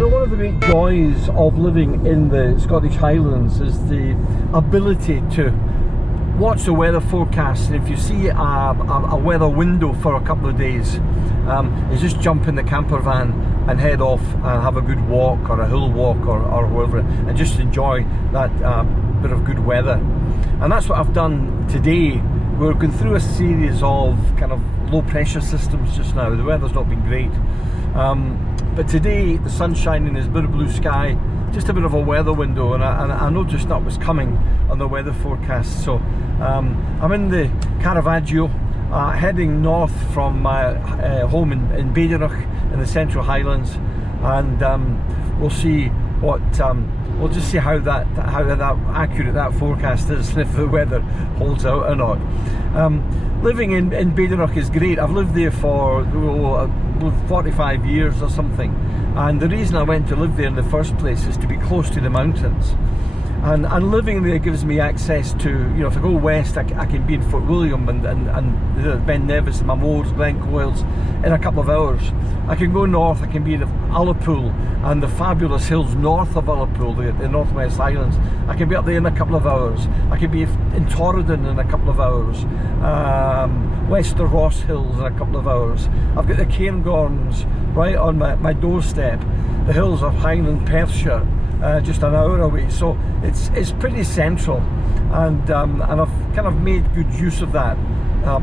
know, one of the great joys of living in the Scottish Highlands is the ability to watch the weather forecast, and if you see a weather window for a couple of days, you just jump in the camper van and head off and have a good walk or a hill walk or whatever, and just enjoy that bit of good weather. And that's what I've done today. We're going through a series of kind of low pressure systems just now. The weather's not been great, but today the sun's shining, there's a bit of blue sky, just a bit of a weather window, and I noticed that was coming on the weather forecast. So I'm in the Caravaggio, heading north from my home in Badenoch in the Central Highlands, and we'll see what we'll just see how that accurate that forecast is, and if the weather holds out or not. Living in Badenoch is great. I've lived there for 45 years or something, and the reason I went to live there in the first place is to be close to the mountains, and living there gives me access to, you know, if I go west I can be in Fort William and Ben Nevis and Mamors, Glencoyles in a couple of hours. I can go north, I can be in Ullapool and the fabulous hills north of Ullapool, the Northwest Highlands. I can be up there in a couple of hours. I can be in Torridon in a couple of hours, west of Ross Hills in a couple of hours. I've got the Cairngorms right on my doorstep, the hills of Highland Perthshire just an hour away. So it's pretty central, and I've kind of made good use of that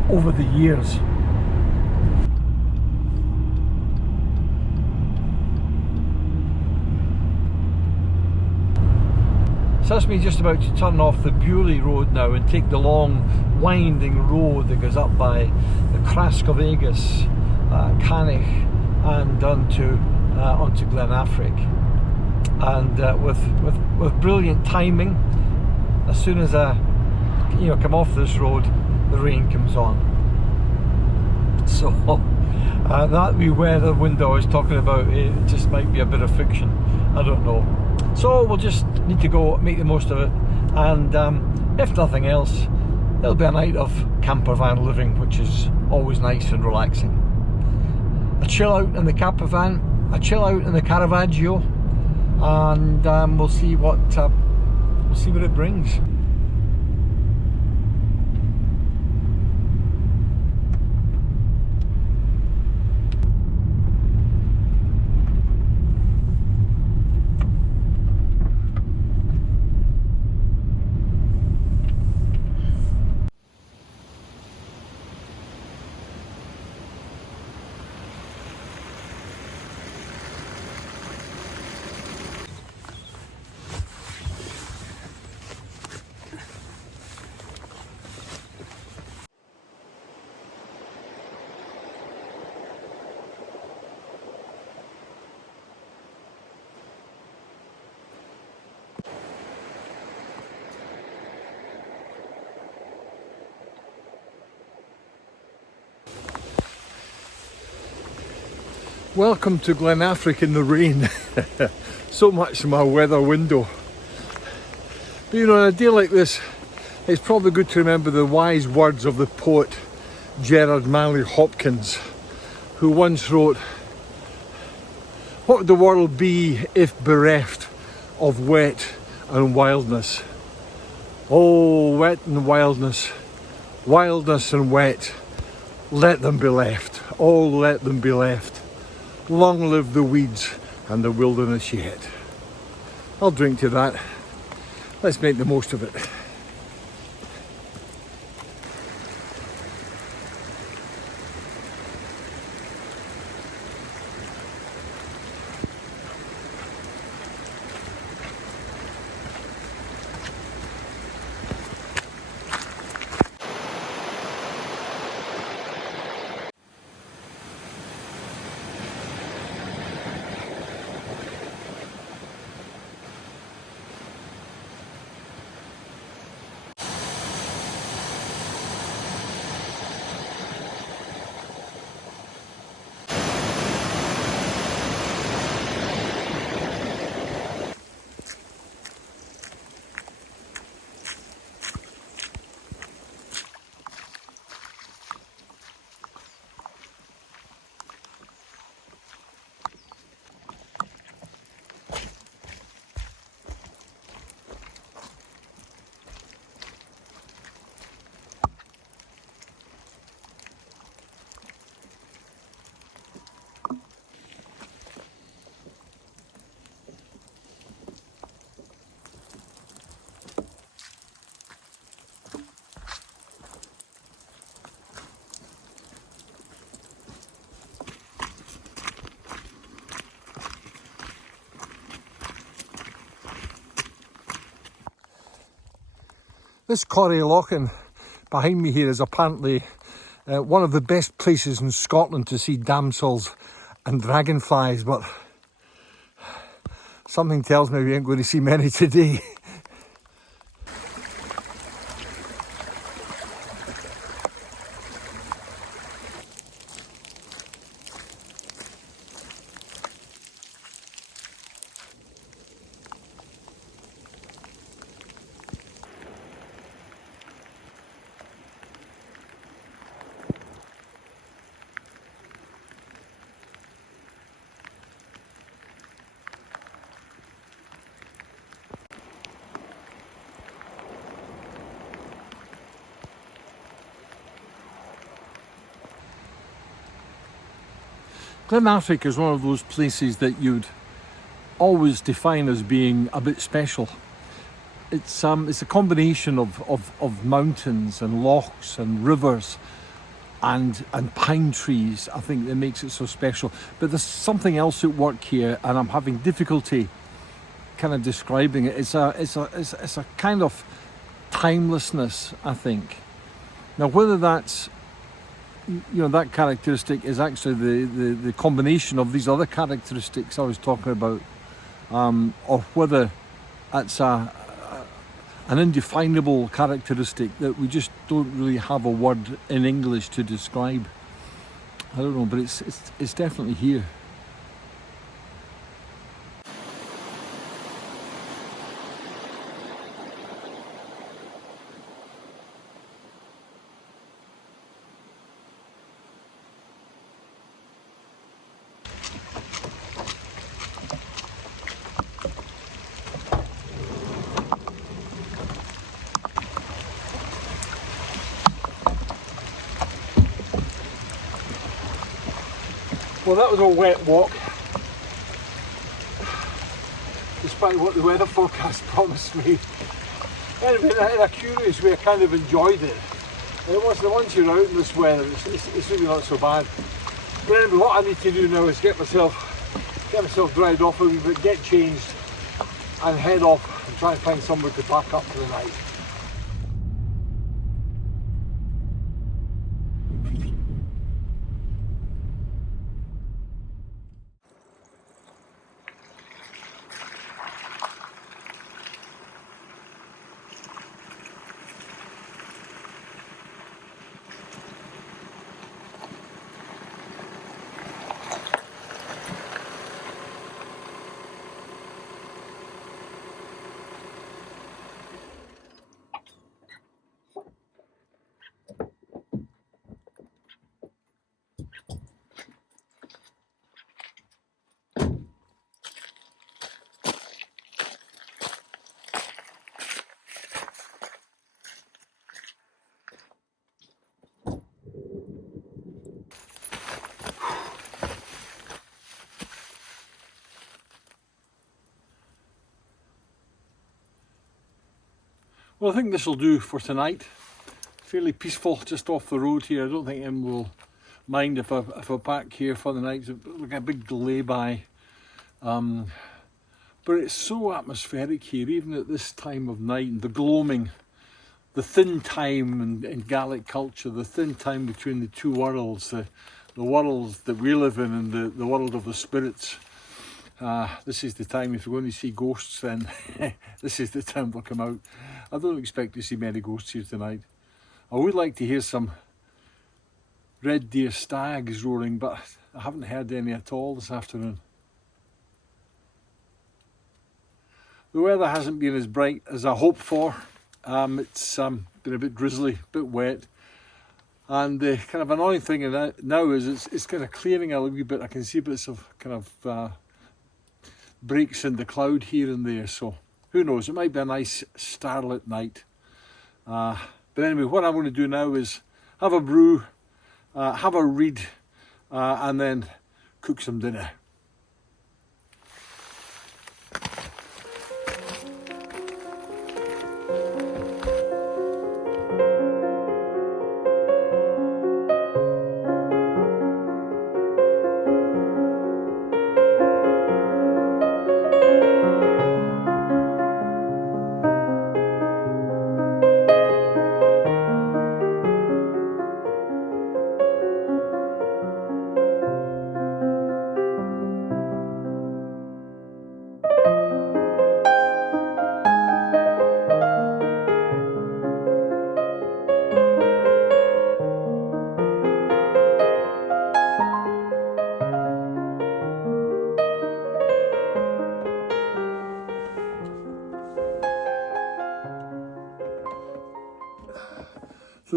over the years. So that's me just about to turn off the Bluetti road now and take the long winding road that goes up by the Crascovegas, Canich, and onto Glen Affric. And with brilliant timing, as soon as I come off this road, the rain comes on. So that wee weather window I was talking about, it just might be a bit of fiction, I don't know. So we'll just need to go make the most of it, and if nothing else, it'll be a night of campervan living, which is always nice and relaxing. A chill out in the campervan, a chill out in the Caravaggio, and we'll see what it brings. Welcome to Glen Affric in the rain. So much for my weather window. But you know, on a day like this, it's probably good to remember the wise words of the poet Gerard Manley Hopkins, who once wrote, "What would the world be if bereft of wet and wildness? Oh, wet and wildness, wildness and wet, let them be left, oh let them be left. Long live the weeds and the wilderness yet." I'll drink to that. Let's make the most of it. This Corrie Lochan behind me here is apparently one of the best places in Scotland to see damsels and dragonflies, but something tells me we ain't going to see many today. Glen Affric is one of those places that you'd always define as being a bit special. It's a combination of mountains and lochs and rivers and pine trees, I think, that makes it so special. But there's something else at work here, and I'm having difficulty kind of describing it. It's a kind of timelessness, I think. Now, whether that's, you know, that characteristic is actually the combination of these other characteristics I was talking about, or whether it's an indefinable characteristic that we just don't really have a word in English to describe. I don't know, but it's definitely here. Well, that was a wet walk, despite what the weather forecast promised me. Anyway, in a curious way, I kind of enjoyed it. And once you're out in this weather, it's really not so bad. But anyway, what I need to do now is get myself dried off a wee bit, get changed, and head off and try and find somewhere to pack up for the night. Well, I think this will do for tonight. Fairly peaceful, just off the road here. I don't think anyone will mind if I back here for the night. It's like a big lay-by. But it's so atmospheric here, even at this time of night, and the gloaming, the thin time in Gaelic culture, the thin time between the two worlds, the worlds that we live in and the world of the spirits. This is the time, if you're going to see ghosts, then this is the time they'll come out. I don't expect to see many ghosts here tonight. I would like to hear some red deer stags roaring, but I haven't heard any at all this afternoon. The weather hasn't been as bright as I hoped for. It's been a bit drizzly, a bit wet. And the kind of annoying thing now is it's kind of clearing a little bit. I can see bits of kind of breaks in the cloud here and there, so who knows, it might be a nice starlit night. But anyway, what I'm going to do now is have a brew, have a read, and then cook some dinner.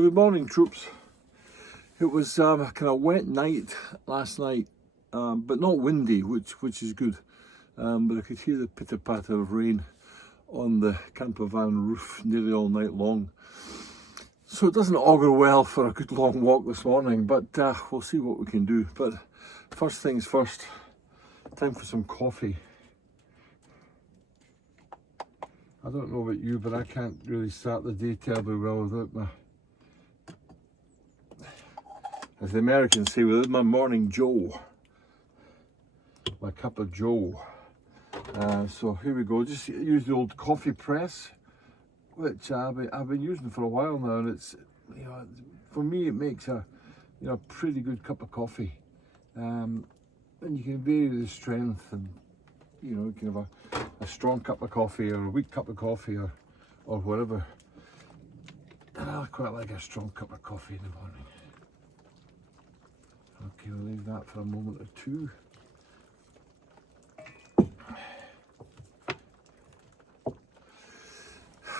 So good morning, troops. It was a kind of wet night last night, but not windy, which is good. But I could hear the pitter-patter of rain on the campervan roof nearly all night long. So it doesn't augur well for a good long walk this morning, but we'll see what we can do. But first things first, time for some coffee. I don't know about you, but I can't really start the day terribly well without my, as the Americans say, without my morning Joe, my cup of Joe. So here we go. Just use the old coffee press, which I've been using for a while now, and it's, you know, for me it makes a, you know, pretty good cup of coffee, and you can vary the strength, and you know, you can have a strong cup of coffee or a weak cup of coffee or whatever. And I quite like a strong cup of coffee in the morning. Okay, we'll leave that for a moment or two.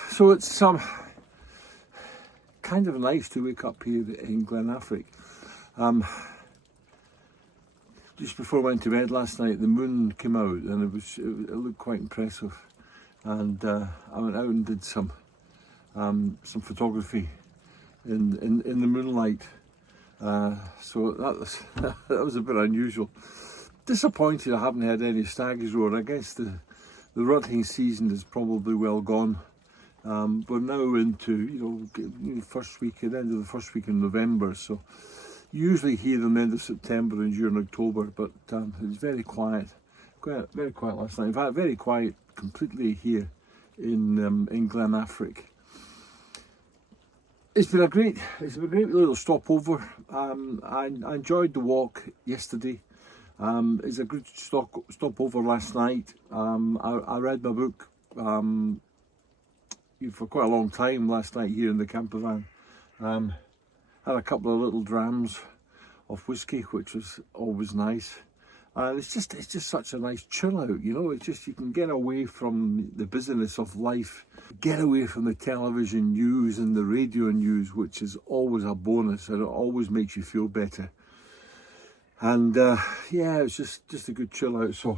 So it's kind of nice to wake up here in Glen Affric. Just before I went to bed last night, the moon came out and it looked quite impressive. And I went out and did some photography in the moonlight. So that was a bit unusual. Disappointed I haven't had any stags roar. I guess the rutting season is probably well gone. We're now into, you know, first week, at the end of the first week in November, so usually here in the end of September and during October, but it's very quiet, very quiet last night. In fact, very quiet completely here in Glen Affric. It's been a great little stopover. I enjoyed the walk yesterday. It's a good stopover last night. I read my book for quite a long time last night here in the campervan. Had a couple of little drams of whiskey, which was always nice. It's just such a nice chill out, you know. It's just, you can get away from the busyness of life, get away from the television news and the radio news, which is always a bonus, and it always makes you feel better. And yeah, it's just a good chill out. So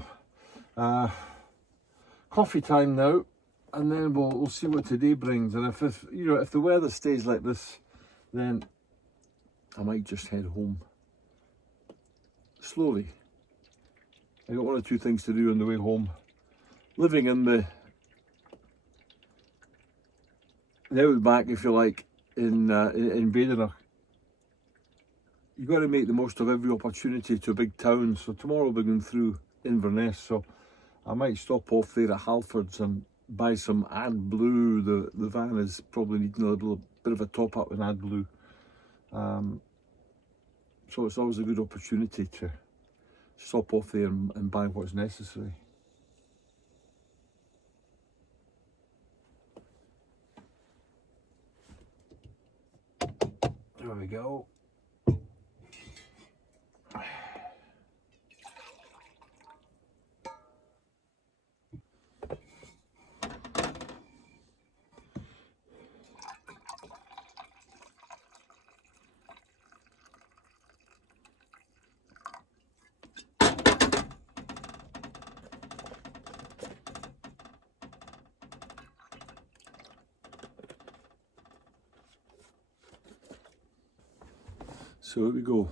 coffee time now, and then we'll see what today brings. And if you know, if the weather stays like this, then I might just head home slowly. I got one or two things to do on the way home. Living in the outback, if you like, in Badenoch, you've got to make the most of every opportunity to a big town. So tomorrow we're going through Inverness, so I might stop off there at Halfords and buy some AdBlue. The van is probably needing a little bit of a top up in AdBlue. So it's always a good opportunity to stop off there and buy what's necessary. There we go. So here we go.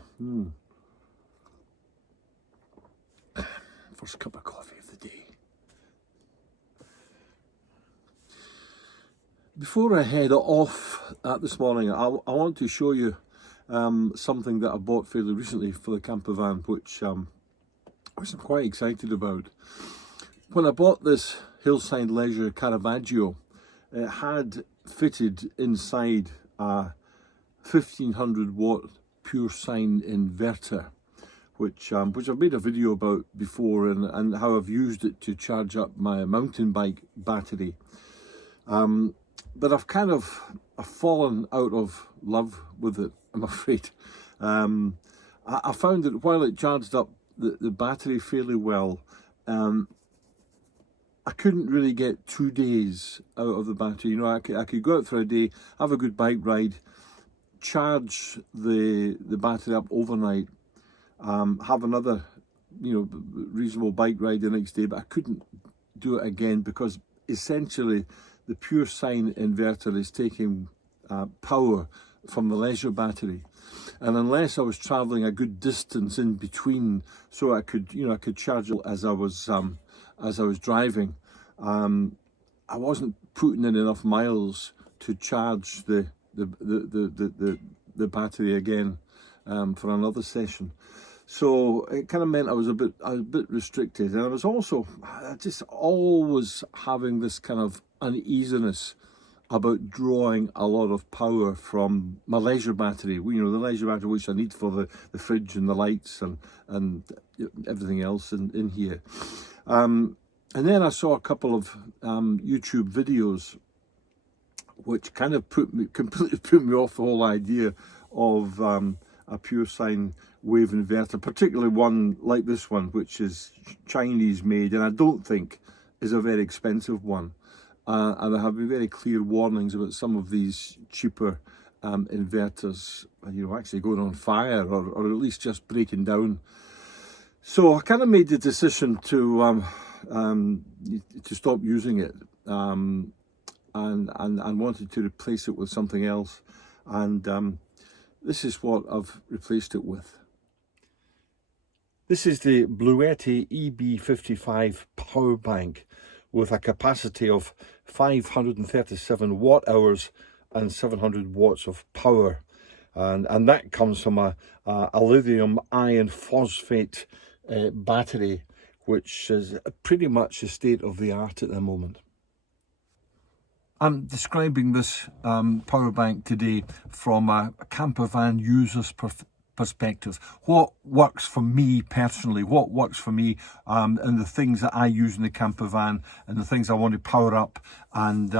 First cup of coffee of the day. Before I head off this morning, I want to show you something that I bought fairly recently for the campervan, which I'm quite excited about. When I bought this Hillside Leisure Caravaggio, it had fitted inside a 1500 watt pure sine inverter, which I've made a video about before, and how I've used it to charge up my mountain bike battery. But I've fallen out of love with it, I'm afraid. I found that while it charged up the battery fairly well, I couldn't really get 2 days out of the battery. You know, I could go out for a day, have a good bike ride, charge the battery up overnight, have another, you know, reasonable bike ride the next day, but I couldn't do it again because essentially the pure sine inverter is taking power from the leisure battery, and unless I was traveling a good distance in between, so I could, you know, I could charge it as I was driving, I wasn't putting in enough miles to charge the battery again for another session. So it kind of meant I was a bit restricted, and I was also just always having this kind of uneasiness about drawing a lot of power from my leisure battery. You know, the leisure battery which I need for the fridge and the lights and everything else in here. And then I saw a couple of YouTube videos which kind of completely put me off the whole idea of a pure sine wave inverter, particularly one like this one, which is Chinese made, and I don't think is a very expensive one. And there have been very clear warnings about some of these cheaper inverters, you know, actually going on fire or at least just breaking down. So I kind of made the decision to stop using it, and wanted to replace it with something else. And this is what I've replaced it with. This is the Bluetti EB55 power bank with a capacity of 537 watt hours and 700 watts of power, and that comes from a lithium iron phosphate battery, which is pretty much the state of the art at the moment. I'm describing this power bank today from a campervan user's perspective. What works for me personally, what works for me, and the things that I use in the campervan and the things I want to power up, and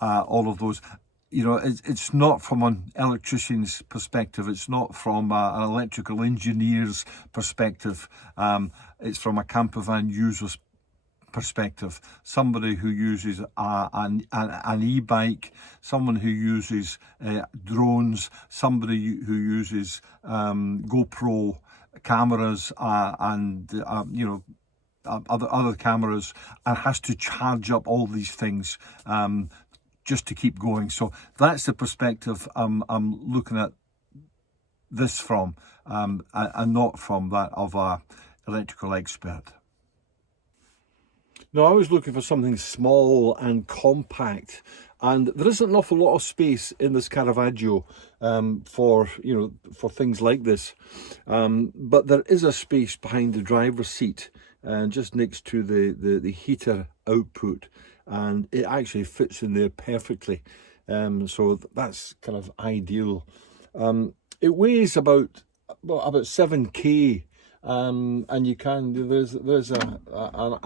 all of those. You know, it's not from an electrician's perspective, it's not from an electrical engineer's perspective, it's from a campervan user's perspective. Somebody who uses an e-bike, someone who uses drones, somebody who uses GoPro cameras and you know, other cameras, and has to charge up all these things just to keep going. So that's the perspective I'm looking at this from, and not from that of a electrical expert. Now, I was looking for something small and compact, and there isn't an awful lot of space in this Caravaggio for, you know, for things like this, but there is a space behind the driver's seat, just next to the heater output, and it actually fits in there perfectly, so that's kind of ideal. It weighs about 7 kg. And you can, there's a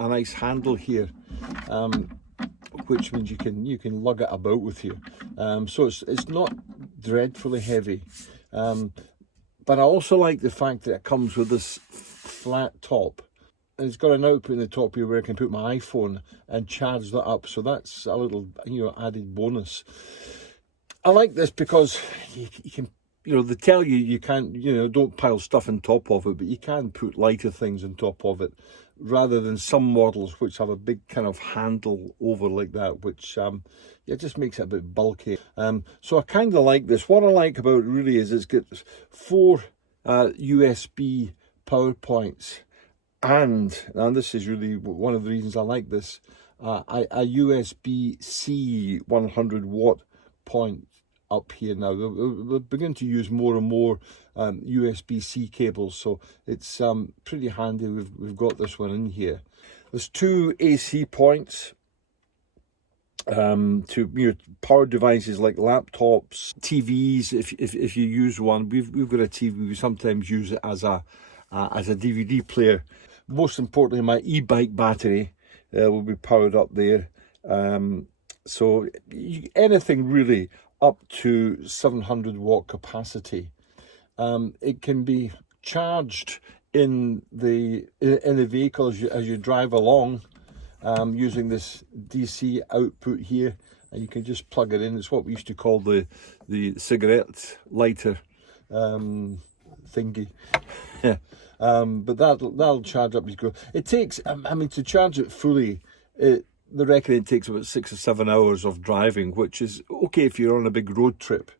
nice handle here, which means you can lug it about with you. So it's not dreadfully heavy, but I also like the fact that it comes with this flat top. It's got an output in the top here where I can put my iPhone and charge that up. So that's a little, you know, added bonus. I like this because you can, you know, they tell you you can't, you know, don't pile stuff on top of it, but you can put lighter things on top of it, rather than some models which have a big kind of handle over like that, which yeah, just makes it a bit bulky. So I kind of like this. What I like about it really is it's got 4 USB power points, and this is really one of the reasons I like this, a USB-C 100 watt point up here now. We're beginning to use more and more USB-C cables, so it's pretty handy. We've got this one in here. There's 2 AC points to, you know, power devices like laptops, TVs. If you use one, we've got a TV. We sometimes use it as a DVD player. Most importantly, my e-bike battery will be powered up there. So anything really up to 700 watt capacity. It can be charged in the vehicle as you drive along, using this DC output here, and you can just plug it in. It's what we used to call the cigarette lighter thingy. But that'll charge up as you go. It takes, I mean, to charge it fully, they reckon it takes about 6 or 7 hours of driving, which is okay if you're on a big road trip.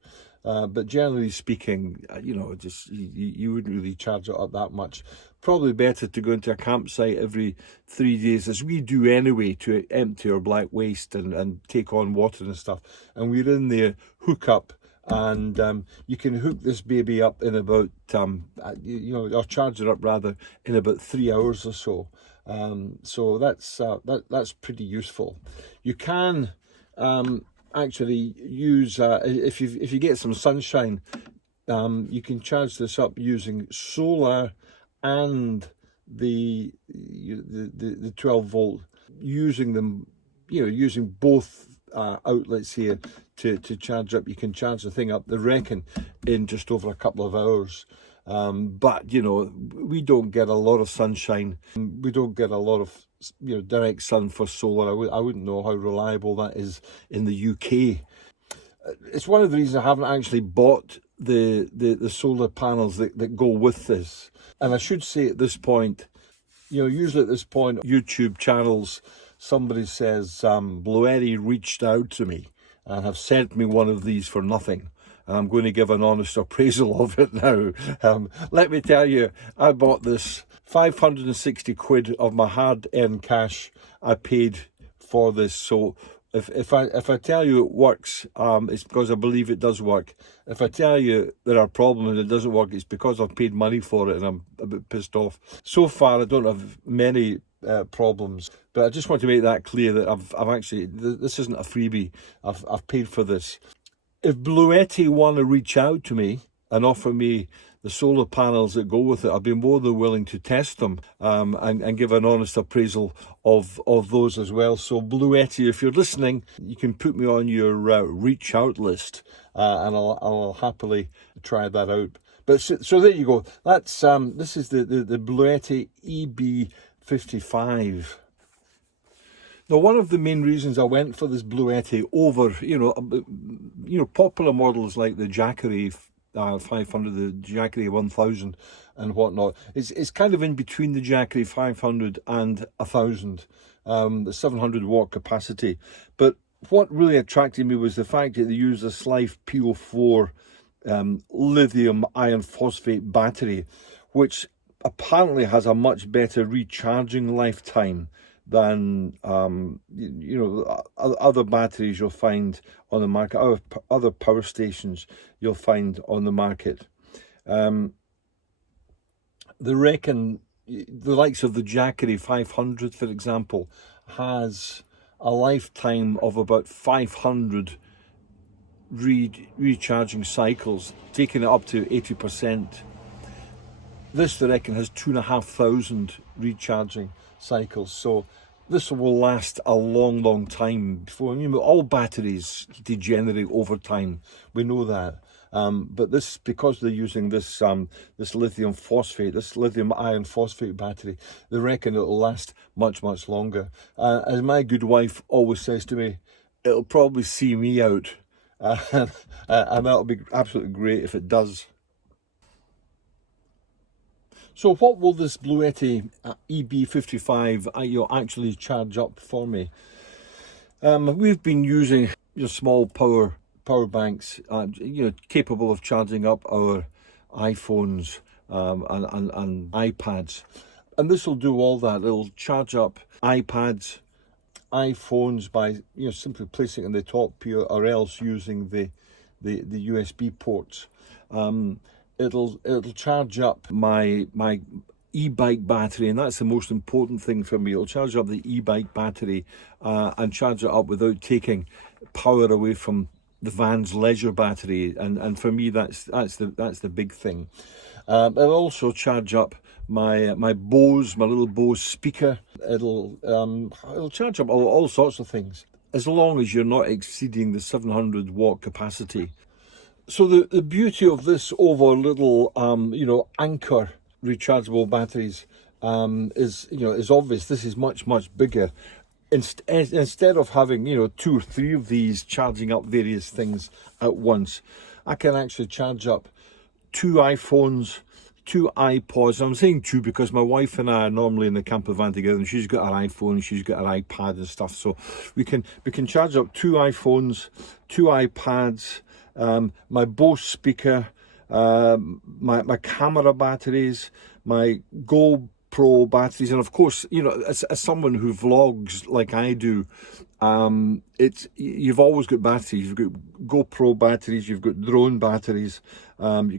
But generally speaking, you know, just you wouldn't really charge it up that much. Probably better to go into a campsite every 3 days, as we do anyway, to empty our black waste and take on water and stuff. And we're in there, hook up, and you can hook this baby up in about, you know, or charge it up rather, in about 3 hours or so. So that's pretty useful. You can actually use, if you get some sunshine, you can charge this up using solar and the 12 volt, using them, you know, using both outlets here to charge up. You can charge the thing up, they reckon, in just over a couple of hours. But you know, we don't get a lot of sunshine, we don't get a lot of, you know, direct sun for solar. I wouldn't know how reliable that is in the UK. It's one of the reasons I haven't actually bought the solar panels that go with this. And I should say at this point, you know, usually at this point, YouTube channels, somebody says, Bluetti reached out to me and have sent me one of these for nothing. And I'm going to give an honest appraisal of it now. Let me tell you, I bought this 560 quid of my hard-earned cash. I paid for this. So if I tell you it works, it's because I believe it does work. If I tell you there are problems and it doesn't work, it's because I've paid money for it and I'm a bit pissed off. So far, I don't have many problems, but I just want to make that clear that I've actually, this isn't a freebie. I've paid for this. If Bluetti want to reach out to me and offer me the solar panels that go with it, I'd be more than willing to test them and give an honest appraisal of those as well. So Bluetti, if you're listening, you can put me on your reach out list, and I'll happily try that out. But so there you go. That's this is the Bluetti EB55. Now, one of the main reasons I went for this Bluetti over, you know, popular models like the Jackery 500, the Jackery 1000 and whatnot, it's kind of in between the Jackery 500 and 1000, the 700 watt capacity. But what really attracted me was the fact that they use a Slife PO4 lithium iron phosphate battery, which apparently has a much better recharging lifetime than you know, other batteries you'll find on the market, other power stations you'll find on the market. They reckon the likes of the Jackery 500, for example, has a lifetime of about 500 recharging cycles, taking it up to 80%. This, they reckon, has 2,500 recharging cycles, so this will last a long time before, you know, all batteries degenerate over time, we know that, but this, because they're using this this lithium phosphate, this lithium iron phosphate battery, they reckon it'll last much longer. As my good wife always says to me, it'll probably see me out, and that'll be absolutely great if it does. So what will this Bluetti EB55 actually charge up for me? We've been using small power banks, capable of charging up our iPhones and iPads, and this will do all that. It'll charge up iPads, iPhones by simply placing it in the top here, or else using the USB ports. It'll charge up my e-bike battery, and that's the most important thing for me. It'll charge up the e-bike battery and charge it up without taking power away from the van's leisure battery, and for me that's the big thing. It'll also charge up my little Bose speaker. It'll charge up all sorts of things, as long as you're not exceeding the 700 watt capacity. So the beauty of this over little Anchor rechargeable batteries is obvious. This is much bigger, instead of having, you know, 2 or 3 of these charging up various things at once, I can actually charge up 2 iPhones, 2 iPods. I'm saying 2 because my wife and I are normally in the camper van together, and she's got her iPhone, she's got her iPad and stuff. So we can charge up 2 iPhones, 2 iPads, my Bose speaker, my camera batteries, my GoPro batteries, and of course, you know, as someone who vlogs like I do, you've always got batteries. You've got GoPro batteries, you've got drone batteries,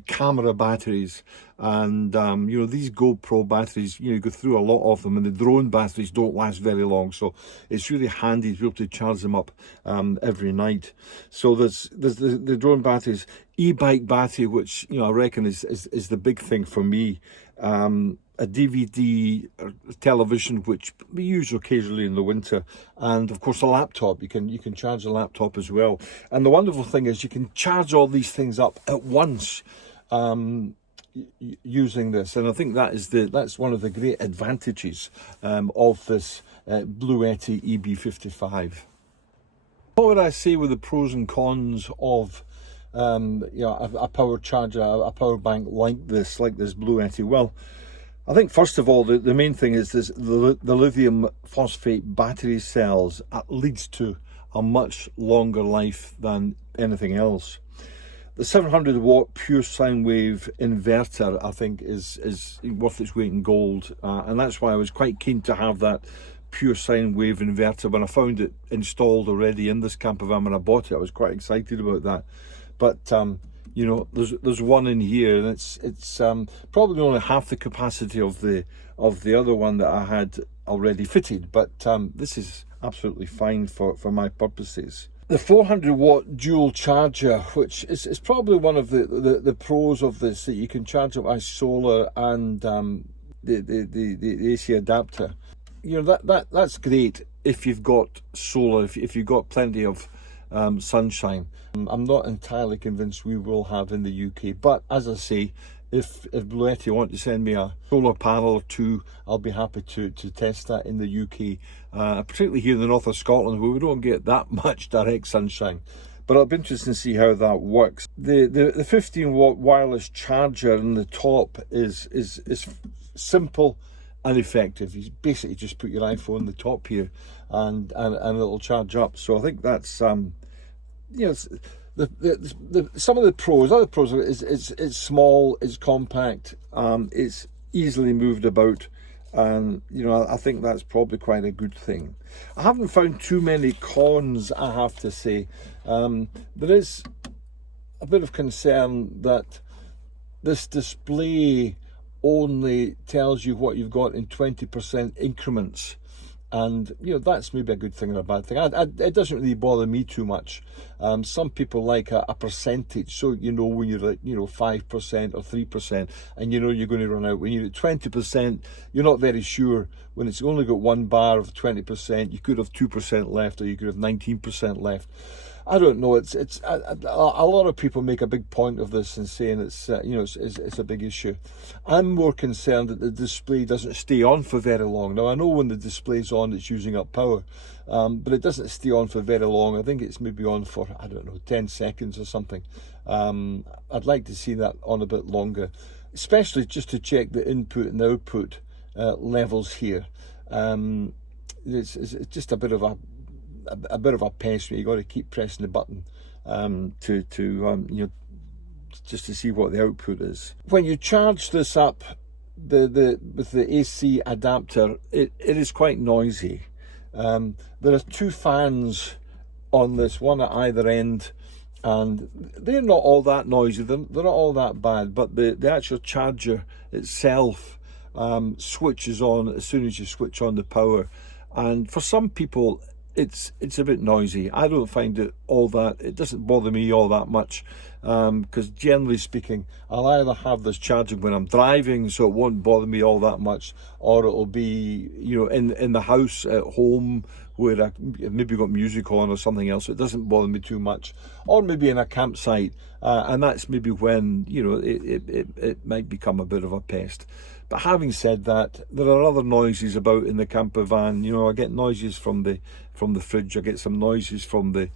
camera batteries, and you know, these GoPro batteries, you know, you go through a lot of them, and the drone batteries don't last very long, so it's really handy to be able to charge them up every night. So there's the drone batteries, e-bike battery, which, you know, I reckon is the big thing for me. A DVD television, which we use occasionally in the winter, and of course a laptop. You can charge a laptop as well. And the wonderful thing is you can charge all these things up at once using this, and I think that's one of the great advantages of this Bluetti EB55. What would I say with the pros and cons of you know, a power charger, a power bank like this Bluetti? Well, I think first of all, the main thing is the lithium phosphate battery cells leads to a much longer life than anything else. The 700 watt pure sine wave inverter, I think, is worth its weight in gold, and that's why I was quite keen to have that pure sine wave inverter. When I found it installed already in this campervan when I bought it, I was quite excited about that. But you know, there's one in here, and it's probably only half the capacity of the other one that I had already fitted, but this is absolutely fine for my purposes. The 400 watt dual charger, which is probably one of the pros of this, that you can charge up by solar and the AC adapter. You know, that's great if you've got solar, if you've got plenty of sunshine. I'm not entirely convinced we will have in the UK, but as I say, if Bluetti want to send me a solar panel or 2, I'll be happy to test that in the UK, particularly here in the north of Scotland, where we don't get that much direct sunshine. But it'll be interesting to see how that works. The 15 watt wireless charger on the top is simple and effective. You basically just put your iPhone on the top here, and it'll charge up. So I think that's you know, some of the pros. Other pros are it's small, it's compact, it's easily moved about, and you know, I think that's probably quite a good thing. I haven't found too many cons, I have to say. There is a bit of concern that this display only tells you what you've got in 20% increments, and you know, that's maybe a good thing or a bad thing. It doesn't really bother me too much. Some people like a percentage, so you know when you're at, you know, 5% or 3%, and you know you're going to run out. When you're at 20%, you're not very sure. When it's only got 1 bar of 20%, you could have 2% left, or you could have 19% left. I don't know. It's a lot of people make a big point of this and saying it's you know, it's a big issue. I'm more concerned that the display doesn't stay on for very long. Now I know when the display's on, it's using up power, but it doesn't stay on for very long. I think it's maybe on for, I don't know, 10 seconds or something. I'd like to see that on a bit longer, especially just to check the input and the output levels here. It's just a bit of a pest. You got to keep pressing the button to you know, just to see what the output is. When you charge this up with the AC adapter, it is quite noisy. There are 2 fans on this, one at either end, and they're not all that noisy. They're not all that bad, but the actual charger itself switches on as soon as you switch on the power, and for some people it's a bit noisy. I don't find it all that, it doesn't bother me all that much. because generally speaking, I'll either have this charging when I'm driving, so it won't bother me all that much, or it'll be, you know, in the house at home where I maybe got music on or something else, so it doesn't bother me too much, or maybe in a campsite, and that's maybe when, you know, it might become a bit of a pest. But having said that, there are other noises about in the camper van. You know, I get noises from the fridge, I get some noises from the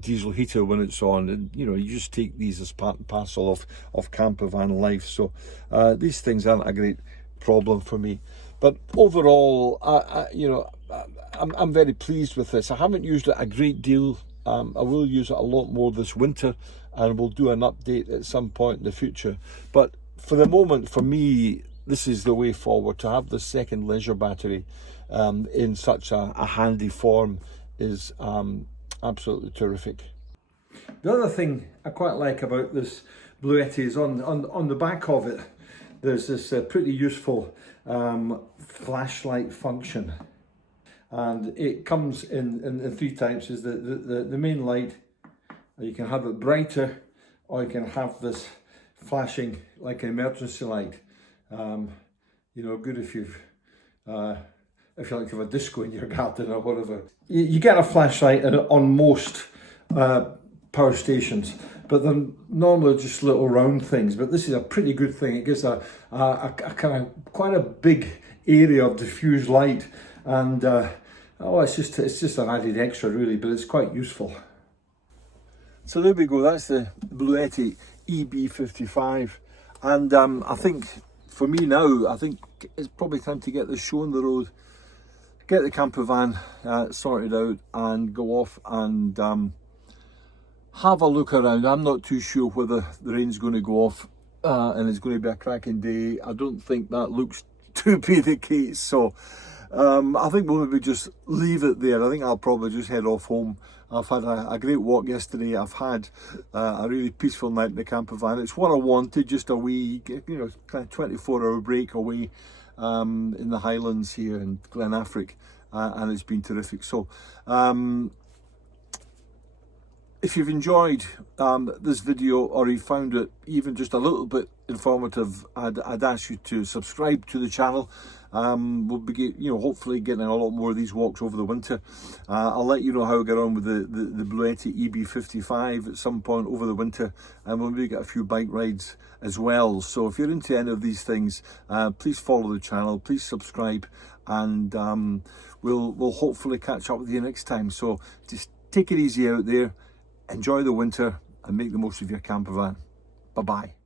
diesel heater when it's on, and you know, you just take these as part and parcel of camper van life. So these things aren't a great problem for me. But overall, I'm very pleased with this. I haven't used it a great deal. I will use it a lot more this winter, and we'll do an update at some point in the future. But for the moment, for me, this is the way forward. To have the second leisure battery in such a handy form is absolutely terrific. The other thing I quite like about this Bluetti is on the back of it, there's this pretty useful flashlight function, and it comes in three types. Is the main light. You can have it brighter, or you can have this flashing like an emergency light. You know, good if you like to have a disco in your garden or whatever. You get a flashlight on most power stations, but they're normally just little round things. But this is a pretty good thing. It gives a kind of quite a big area of diffuse light, and it's just an added extra really, but it's quite useful. So there we go. That's the Bluetti EB55, and I think for me now, I think it's probably time to get this show on the road, get the camper van sorted out, and go off and have a look around. I'm not too sure whether the rain's going to go off and it's going to be a cracking day. I don't think that looks to be the case, so I think we'll maybe just leave it there. I think I'll probably just head off home. I've had a great walk yesterday. I've had a really peaceful night in the camper van. It's what I wanted, just a wee, you know, kind of 24-hour break away in the Highlands here in Glen Affric, and it's been terrific. So if you've enjoyed this video, or you found it even just a little bit informative, I'd ask you to subscribe to the channel. We'll be, you know, hopefully getting a lot more of these walks over the winter. I'll let you know how I get on with the Bluetti EB55 at some point over the winter, and we'll maybe get a few bike rides as well. So if you're into any of these things, please follow the channel, please subscribe, and we'll hopefully catch up with you next time. So just take it easy out there, enjoy the winter, and make the most of your camper van. Bye bye.